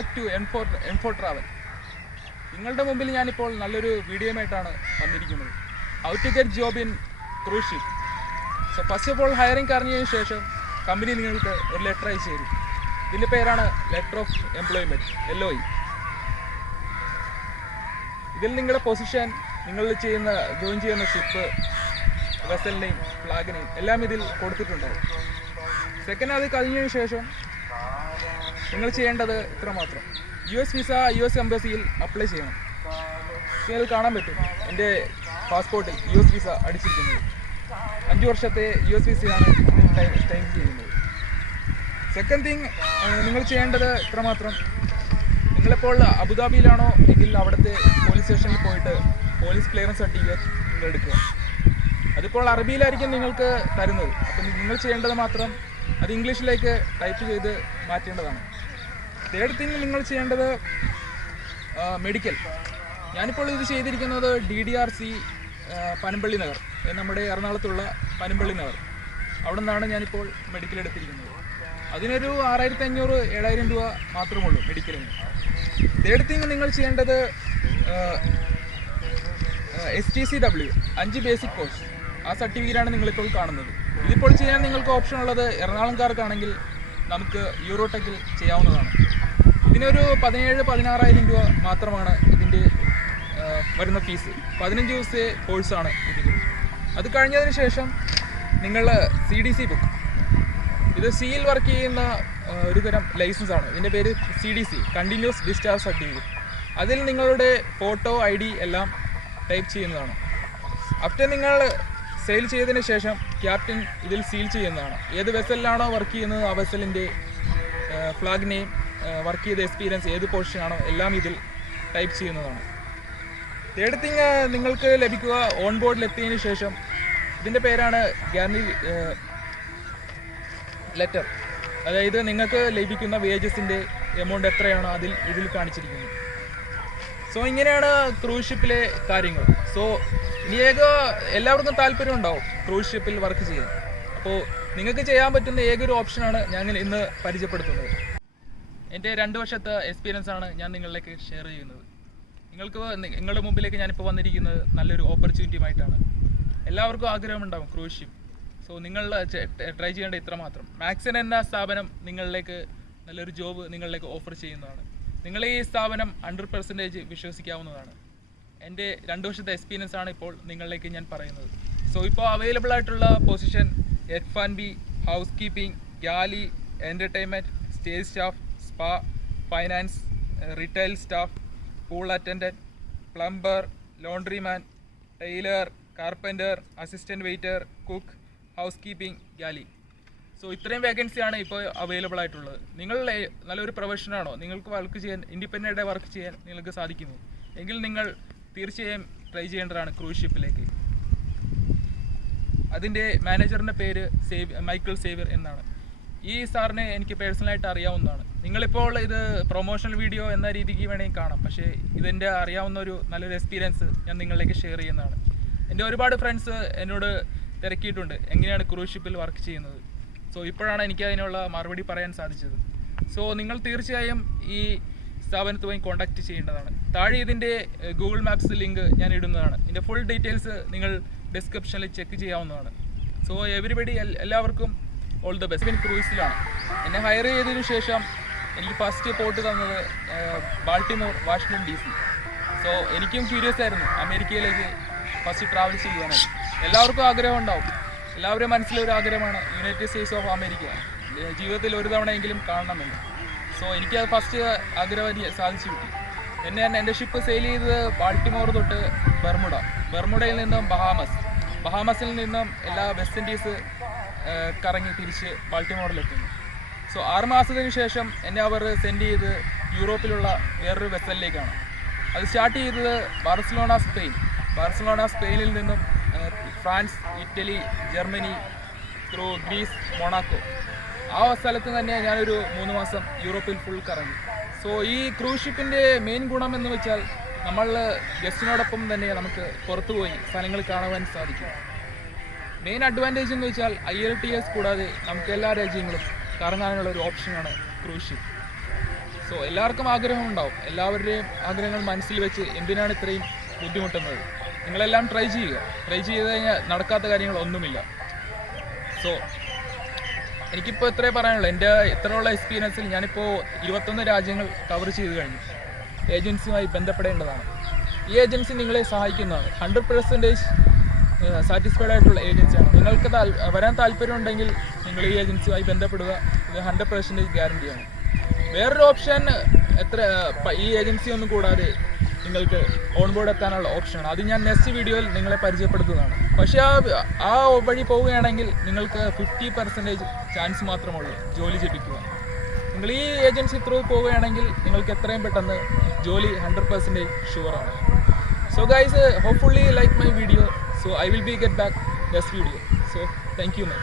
Back to M4 travel. നിങ്ങളുടെ മുമ്പിൽ ഞാനിപ്പോൾ നല്ലൊരു വീഡിയോയുമായിട്ടാണ് വന്നിരിക്കുന്നത്. How to get job in cruise ship. So first of all hiring അറിഞ്ഞതിന് ശേഷം കമ്പനി നിങ്ങൾക്ക് ഒരു ലെറ്റർ അയച്ചു തരും. ഇതിൻ്റെ പേരാണ് ലെറ്റർ ഓഫ് എംപ്ലോയ്മെൻറ്റ്, LOE. ഇതിൽ നിങ്ങളുടെ പൊസിഷൻ, നിങ്ങൾ ജോയിൻ ചെയ്യുന്ന ship, vessel name, flag name എല്ലാം ഇതിൽ കൊടുത്തിട്ടുണ്ടാവും. സെക്കൻഡ്, അത് കഴിഞ്ഞതിന് ശേഷം നിങ്ങൾ ചെയ്യേണ്ടത് ഇത്രമാത്രം. US വിസ US എംബസിയിൽ അപ്ലൈ ചെയ്യണം. നിങ്ങൾ കാണാൻ പറ്റും എൻ്റെ പാസ്പോർട്ടിൽ US വിസ അടിച്ചിരിക്കുന്നത്. 5 വർഷത്തെ US വിസയാണ് ടൈം ചെയ്യുന്നത്. സെക്കൻഡ് തിങ്, നിങ്ങൾ ചെയ്യേണ്ടത് ഇത്രമാത്രം. നിങ്ങളിപ്പോൾ അബുദാബിയിലാണോ എങ്കിൽ അവിടുത്തെ പോലീസ് സ്റ്റേഷനിൽ പോയിട്ട് പോലീസ് ക്ലിയറൻസ് സർട്ടിഫിക്കറ്റ് നിങ്ങൾ എടുക്കുക. അതിപ്പോൾ അറബിയിലായിരിക്കും നിങ്ങൾക്ക് തരുന്നത്. അപ്പം നിങ്ങൾ ചെയ്യേണ്ടത് മാത്രം അത് ഇംഗ്ലീഷിലേക്ക് ടൈപ്പ് ചെയ്ത് മാറ്റേണ്ടതാണ്. തേർഡ് തിങ്, നിങ്ങൾ ചെയ്യേണ്ടത് മെഡിക്കൽ. ഞാനിപ്പോൾ ഇത് ചെയ്തിരിക്കുന്നത് DDRC പനമ്പള്ളി നഗർ, നമ്മുടെ എറണാകുളത്തുള്ള പനമ്പള്ളി നഗർ. അവിടെ നിന്നാണ് ഞാനിപ്പോൾ മെഡിക്കൽ എടുത്തിരിക്കുന്നത്. അതിനൊരു 6500-7000 രൂപ മാത്രമേ ഉള്ളൂ മെഡിക്കലിന്. തേർഡ് തിങ്, നിങ്ങൾ ചെയ്യേണ്ടത് STCW 5 ബേസിക് കോഴ്സ്. ആ സർട്ടിഫിക്കറ്റാണ് നിങ്ങളിപ്പോൾ കാണുന്നത്. ഇതിപ്പോൾ ചെയ്യാൻ നിങ്ങൾക്ക് ഓപ്ഷൻ ഉള്ളത് എറണാകുളംകാർക്കാണെങ്കിൽ നമുക്ക് യൂറോടെക്കിൽ ചെയ്യാവുന്നതാണ്. ഇതിനൊരു 17-16,000 രൂപ മാത്രമാണ് ഇതിൻ്റെ വരുന്ന ഫീസ്. 15 ദിവസത്തെ കോഴ്സാണ് ഇതിന്. അത് കഴിഞ്ഞതിന് ശേഷം നിങ്ങൾ CDC ബുക്ക്, ഇത് സിയിൽ വർക്ക് ചെയ്യുന്ന ഒരു തരം ലൈസൻസ് ആണ്. ഇതിൻ്റെ പേര് CDC, കണ്ടിന്യൂസ് ഡിസ്ചാർജ് സർട്ടിഫിക്കറ്റ്. അതിൽ നിങ്ങളുടെ ഫോട്ടോ, ID എല്ലാം ടൈപ്പ് ചെയ്യുന്നതാണ്. ആഫ്റ്റർ നിങ്ങൾ സെയിൽ ചെയ്തതിന് ശേഷം ക്യാപ്റ്റൻ ഇതിൽ സീൽ ചെയ്യുന്നതാണ്. ഏത് വെസലിലാണോ വർക്ക് ചെയ്യുന്നത് ആ വെസലിൻ്റെ ഫ്ലാഗ് നെയിം, വർക്ക് ചെയ്ത എക്സ്പീരിയൻസ്, ഏത് പൊസിഷനാണോ എല്ലാം ഇതിൽ ടൈപ്പ് ചെയ്യുന്നതാണ്. തേർഡ് തിങ്, നിങ്ങൾക്ക് ലഭിക്കുക ഓൺ ബോർഡിൽ എത്തിയതിന് ശേഷം ഇതിൻ്റെ പേരാണ് ഗ്യാരണ്ടി ലെറ്റർ. അതായത് നിങ്ങൾക്ക് ലഭിക്കുന്ന വേജസിൻ്റെ എമൗണ്ട് എത്രയാണോ ഇതിൽ കാണിച്ചിരിക്കുന്നത്. സോ ഇങ്ങനെയാണ് ക്രൂസ് ഷിപ്പിലെ കാര്യങ്ങൾ. സോ ഇനി എല്ലാവർക്കും താല്പര്യം ഉണ്ടാവും ക്രൂസ് ഷിപ്പിൽ വർക്ക് ചെയ്യാൻ. അപ്പോൾ നിങ്ങൾക്ക് ചെയ്യാൻ പറ്റുന്ന ഏതൊരു ഓപ്ഷനാണ് ഞാൻ ഇന്ന് പരിചയപ്പെടുത്തുന്നത്. എൻ്റെ 2 വർഷത്തെ എക്സ്പീരിയൻസ് ആണ് ഞാൻ നിങ്ങളിലേക്ക് ഷെയർ ചെയ്യുന്നത്. നിങ്ങളുടെ മുമ്പിലേക്ക് ഞാനിപ്പോൾ വന്നിരിക്കുന്നത് നല്ലൊരു ഓപ്പർച്യൂണിറ്റിയുമായിട്ടാണ്. എല്ലാവർക്കും ആഗ്രഹമുണ്ടാകും ക്രൂസ് ഷിപ്പ്. സോ നിങ്ങൾ ട്രൈ ചെയ്യേണ്ട ഇത്ര മാത്രം. മാക്സിൻ എന്ന സ്ഥാപനം നിങ്ങളിലേക്ക് നല്ലൊരു ജോബ് നിങ്ങളിലേക്ക് ഓഫർ ചെയ്യുന്നതാണ്. നിങ്ങൾ ഈ സ്ഥാപനം 100% വിശ്വസിക്കാവുന്നതാണ്. എൻ്റെ 2 വർഷത്തെ എക്സ്പീരിയൻസ് ആണ് ഇപ്പോൾ നിങ്ങളിലേക്ക് ഞാൻ പറയുന്നത്. സോ ഇപ്പോൾ അവൈലബിൾ ആയിട്ടുള്ള position F&B, housekeeping, galley, entertainment, stage staff, spa, finance, retail staff, pool attendant, plumber, laundryman, tailor, carpenter, assistant waiter, cook, housekeeping, galley. So ഇത്രയും വേക്കൻസിയാണ് ഇപ്പോൾ അവൈലബിൾ ആയിട്ടുള്ളത്. നിങ്ങൾ നല്ലൊരു പ്രൊഫഷനാണോ, നിങ്ങൾക്ക് വർക്ക് ചെയ്യാൻ, ഇൻഡിപെൻഡൻ്റായി വർക്ക് ചെയ്യാൻ നിങ്ങൾക്ക് സാധിക്കുന്നു എങ്കിൽ നിങ്ങൾ തീർച്ചയായും ട്രൈ ചെയ്യേണ്ടതാണ് ക്രൂസ് ഷിപ്പിലേക്ക്. അതിൻ്റെ മാനേജറിൻ്റെ പേര് മൈക്കിൾ സേവ്യർ എന്നാണ്. ഈ സാറിനെ എനിക്ക് പേഴ്സണലായിട്ട് അറിയാവുന്നതാണ്. നിങ്ങളിപ്പോൾ ഇത് പ്രൊമോഷണൽ വീഡിയോ എന്ന രീതിക്ക് വേണമെങ്കിൽ കാണാം, പക്ഷേ ഇതെൻ്റെ അറിയാവുന്ന ഒരു നല്ലൊരു എക്സ്പീരിയൻസ് ഞാൻ നിങ്ങളിലേക്ക് ഷെയർ ചെയ്യുന്നതാണ്. എൻ്റെ ഒരുപാട് ഫ്രണ്ട്സ് എന്നോട് തിരക്കിയിട്ടുണ്ട് എങ്ങനെയാണ് ക്രൂസ് ഷിപ്പിൽ വർക്ക് ചെയ്യുന്നത്. സോ ഇപ്പോഴാണ് എനിക്ക് അതിനുള്ള മറുപടി പറയാൻ സാധിച്ചത്. സോ നിങ്ങൾ തീർച്ചയായും ഈ സ്ഥാപനത്തുമായി കോൺടാക്റ്റ് ചെയ്യേണ്ടതാണ്. താഴെ ഇതിൻ്റെ ഗൂഗിൾ മാപ്സ് ലിങ്ക് ഞാൻ ഇടുന്നതാണ്. ഇതിൻ്റെ ഫുൾ ഡീറ്റെയിൽസ് നിങ്ങൾ ഡിസ്ക്രിപ്ഷനിൽ ചെക്ക് ചെയ്യാവുന്നതാണ്. സോ എവരിബഡി, എല്ലാവർക്കും ഓൾ ദ ബെസ്റ്റ്. ക്രൂസിലാണ് എന്നെ ഹയർ ചെയ്തതിനു ശേഷം എനിക്ക് ഫസ്റ്റ് പോർട്ട് തന്നത് ബാൾട്ടിമോർ, വാഷിംഗ്ടൺ DC. സോ എനിക്കും ക്യൂരിയസ് ആയിരുന്നു അമേരിക്കയിലേക്ക് ഫസ്റ്റ് ട്രാവൽ ചെയ്യുവാനായി. എല്ലാവർക്കും ആഗ്രഹം ഉണ്ടാവും. എല്ലാവരും മനസ്സിലൊരു ആഗ്രഹമാണ് യുണൈറ്റഡ് സ്റ്റേറ്റ്സ് ഓഫ് അമേരിക്ക ജീവിതത്തിൽ ഒരു തവണയെങ്കിലും കാണണമെന്ന്. സോ എനിക്കത് ഫസ്റ്റ് ആഗ്രഹം സാധിച്ചു കിട്ടി. എൻ്റെ ഷിപ്പ് സെയിൽ ചെയ്തത് ബാൾട്ടിമോർ തൊട്ട് ബർമുഡയിൽ നിന്നും ബഹാമസിൽ നിന്നും എല്ലാ വെസ്റ്റ് ഇൻഡീസ് കറങ്ങി തിരിച്ച് ബാൾട്ടിമോറിലെത്തുന്നു. സോ 6 മാസത്തിന് ശേഷം എന്നെ അവർ സെൻഡ് ചെയ്ത് യൂറോപ്പിലുള്ള വേറൊരു വെസലിലേക്കാണ്. അത് സ്റ്റാർട്ട് ചെയ്തത് ബാർസലോണ സ്പെയിനിൽ നിന്നും France, Italy, Germany, through Greece, Monaco. ആ സ്ഥലത്ത് തന്നെ ഞാനൊരു 3 മാസം യൂറോപ്പിൽ ഫുൾ കറങ്ങി. സോ ഈ ക്രൂസ് ഷിപ്പിൻ്റെ മെയിൻ ഗുണം എന്ന് വെച്ചാൽ നമ്മൾ ഗസ്റ്റിനോടൊപ്പം തന്നെ നമുക്ക് പുറത്തു പോയി സ്ഥലങ്ങൾ കാണുവാൻ സാധിക്കും. മെയിൻ അഡ്വാൻറ്റേജ് എന്ന് വെച്ചാൽ IELTS കൂടാതെ നമുക്ക് എല്ലാ രാജ്യങ്ങളും കറങ്ങാനുള്ള ഒരു ഓപ്ഷനാണ് ക്രൂസ് ഷിപ്പ്. സോ എല്ലാവർക്കും ആഗ്രഹമുണ്ടാവും. എല്ലാവരുടെയും ആഗ്രഹങ്ങൾ മനസ്സിൽ വെച്ച് എന്തിനാണ് ഇത്രയും ബുദ്ധിമുട്ടുന്നത്? നിങ്ങളെല്ലാം ട്രൈ ചെയ്ത് കഴിഞ്ഞാൽ നടക്കാത്ത കാര്യങ്ങളൊന്നുമില്ല. സോ എനിക്കിപ്പോൾ ഇത്രേ പറയാനുള്ളൂ. എൻ്റെ ഇത്രയുള്ള എക്സ്പീരിയൻസിൽ ഞാനിപ്പോൾ 21 രാജ്യങ്ങൾ കവർ ചെയ്ത് കഴിഞ്ഞു. ഏജൻസിയുമായി ബന്ധപ്പെടേണ്ടതാണ്. ഈ ഏജൻസി നിങ്ങളെ സഹായിക്കുന്നതാണ്. 100% സാറ്റിസ്ഫൈഡ് ആയിട്ടുള്ള ഏജൻസിയാണ്. നിങ്ങൾക്ക് വരാൻ താല്പര്യമുണ്ടെങ്കിൽ നിങ്ങൾ ഈ ഏജൻസിയുമായി ബന്ധപ്പെടുക. ഇത് 100% ഗ്യാരണ്ടിയാണ്. വേറൊരു ഓപ്ഷൻ ഈ ഏജൻസി ഒന്നും കൂടാതെ നിങ്ങൾക്ക് ഓൺ ബോർഡ് എത്താനുള്ള ഓപ്ഷനാണ്. അത് ഞാൻ നെക്സ്റ്റ് വീഡിയോയിൽ നിങ്ങളെ പരിചയപ്പെടുത്തുന്നതാണ്. പക്ഷേ ആ വഴി പോവുകയാണെങ്കിൽ നിങ്ങൾക്ക് 50% ചാൻസ് മാത്രമുള്ളൂ ജോലി ലഭിക്കുക. നിങ്ങൾ ഈ ഏജൻസി ത്രൂ പോവുകയാണെങ്കിൽ നിങ്ങൾക്ക് എത്രയും പെട്ടെന്ന് ജോലി 100% ഷുവറാണ്. So guys, hopefully like my video. So I will get back next video. So thank you man.